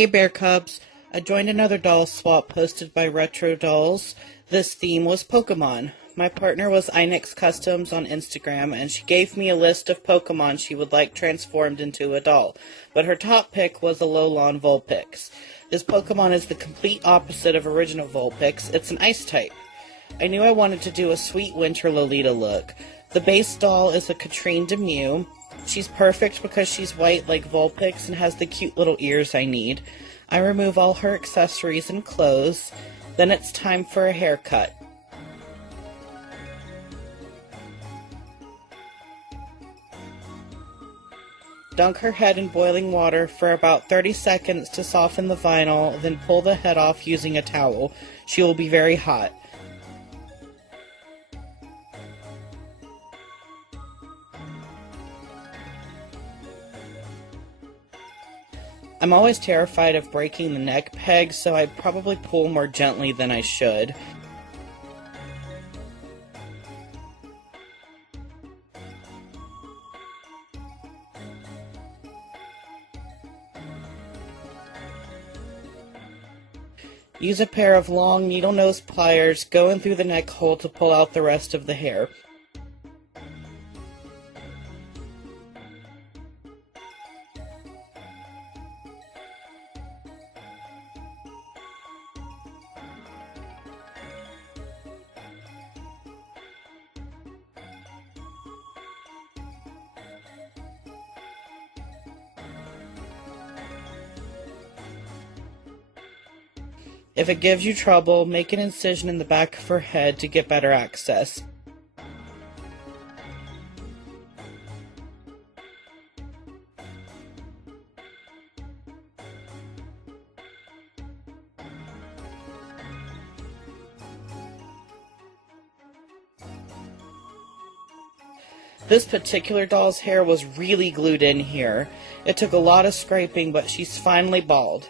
Hey Bear Cubs, I joined another doll swap posted by Retro Dolls. This theme was Pokemon. My partner was Inix Customs on Instagram, and she gave me a list of Pokemon she would like transformed into a doll, but her top pick was Alolan Vulpix. This Pokemon is the complete opposite of original Vulpix. It's an ice type. I knew I wanted to do a sweet winter Lolita look. The base doll is a Katrine Demew. She's perfect because she's white like Vulpix and has the cute little ears I need. I remove all her accessories and clothes. Then it's time for a haircut. Dunk her head in boiling water for about 30 seconds to soften the vinyl, then pull the head off using a towel. She will be very hot. I'm always terrified of breaking the neck peg, so I probably pull more gently than I should. Use a pair of long needle nose pliers going through the neck hole to pull out the rest of the hair. If it gives you trouble, make an incision in the back of her head to get better access. This particular doll's hair was really glued in here. It took a lot of scraping, but she's finally bald.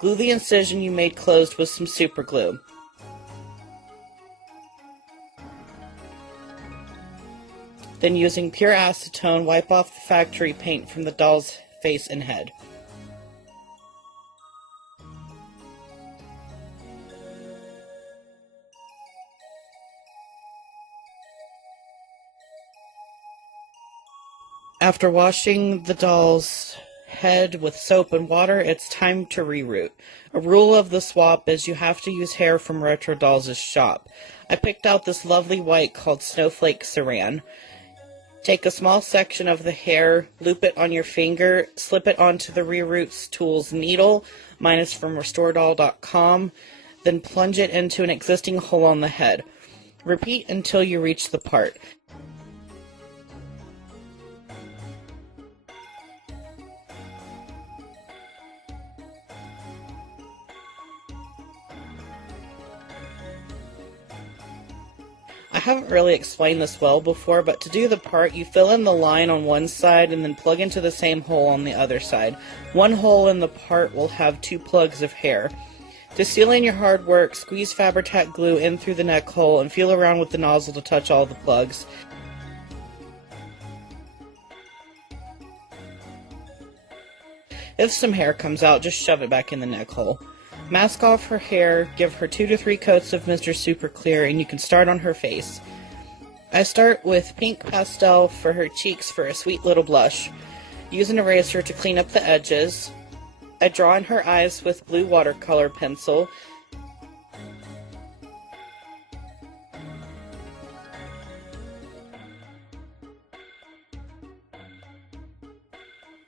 Glue the incision you made closed with some super glue. Then using pure acetone, wipe off the factory paint from the doll's face and head. After washing the doll's head with soap and water, it's time to reroot. A rule of the swap is you have to use hair from Retro Dolls' shop. I picked out this lovely white called Snowflake Saran. Take a small section of the hair, loop it on your finger, slip it onto the Reroots Tools needle, mine is from RestoreDoll.com, then plunge it into an existing hole on the head. Repeat until you reach the part. I haven't really explained this well before, but to do the part, you fill in the line on one side and then plug into the same hole on the other side. One hole in the part will have 2 plugs of hair. To seal in your hard work, squeeze Fabri-Tac glue in through the neck hole and feel around with the nozzle to touch all the plugs. If some hair comes out, just shove it back in the neck hole. Mask off her hair, give her 2 to 3 coats of Mr. Super Clear, and you can start on her face. I start with pink pastel for her cheeks for a sweet little blush. Use an eraser to clean up the edges. I draw in her eyes with blue watercolor pencil.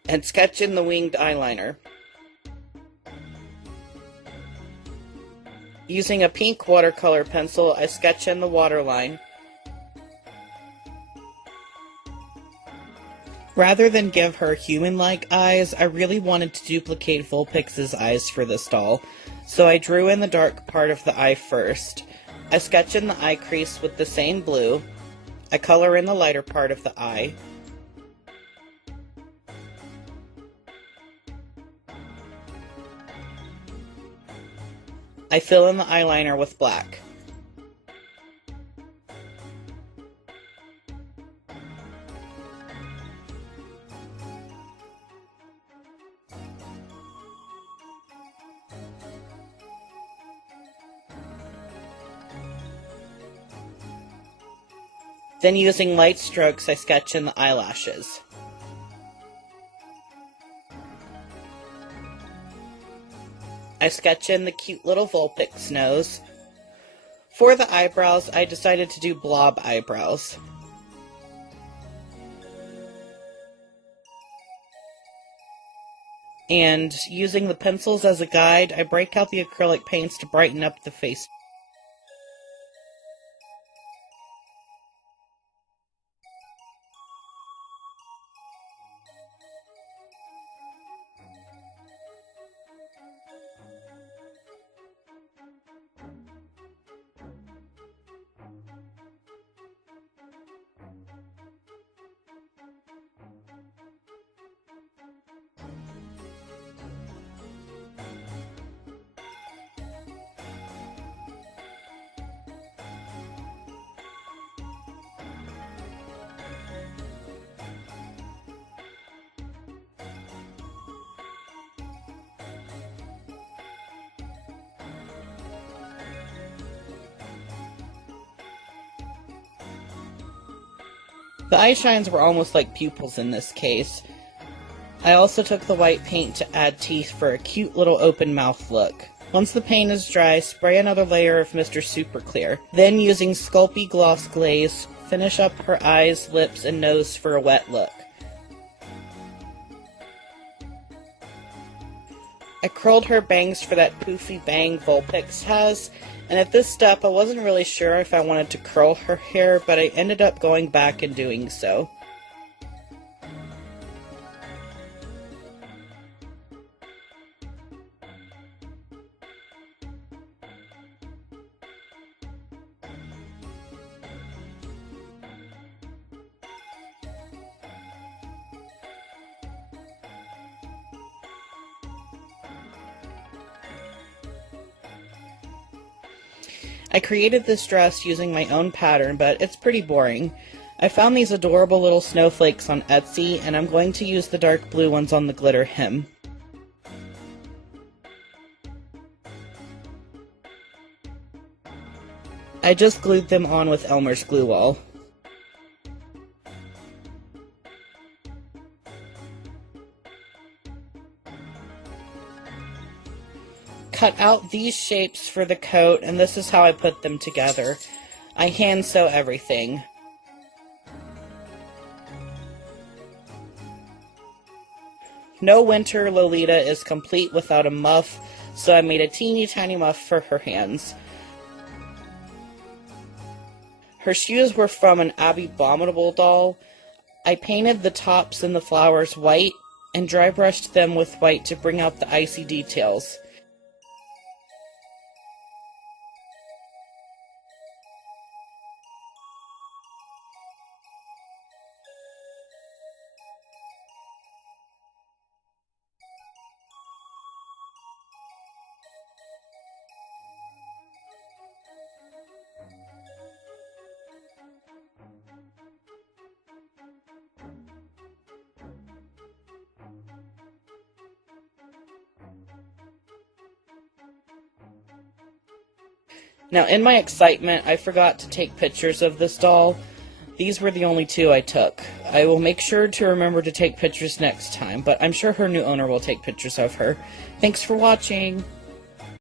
And sketch in the winged eyeliner. Using a pink watercolor pencil, I sketch in the waterline. Rather than give her human-like eyes, I really wanted to duplicate Vulpix's eyes for this doll, so I drew in the dark part of the eye first. I sketch in the eye crease with the same blue. I color in the lighter part of the eye. I fill in the eyeliner with black. Then using light strokes, I sketch in the eyelashes. I sketch in the cute little Vulpix nose. For the eyebrows, I decided to do blob eyebrows. And using the pencils as a guide, I break out the acrylic paints to brighten up the face. The eye shines were almost like pupils in this case. I also took the white paint to add teeth for a cute little open mouth look. Once the paint is dry, spray another layer of Mr. Super Clear. Then using Sculpey Gloss Glaze, finish up her eyes, lips, and nose for a wet look. I curled her bangs for that poofy bang Vulpix has, and at this step I wasn't really sure if I wanted to curl her hair, but I ended up going back and doing so. I created this dress using my own pattern, but it's pretty boring. I found these adorable little snowflakes on Etsy, and I'm going to use the dark blue ones on the glitter hem. I just glued them on with Elmer's glue wall. Cut out these shapes for the coat, and this is how I put them together. I hand sew everything. No winter Lolita is complete without a muff, so I made a teeny tiny muff for her hands. Her shoes were from an Abominable doll. I painted the tops and the flowers white, and dry brushed them with white to bring out the icy details. Now, in my excitement, I forgot to take pictures of this doll. These were the only two I took. I will make sure to remember to take pictures next time, but I'm sure her new owner will take pictures of her. Thanks for watching!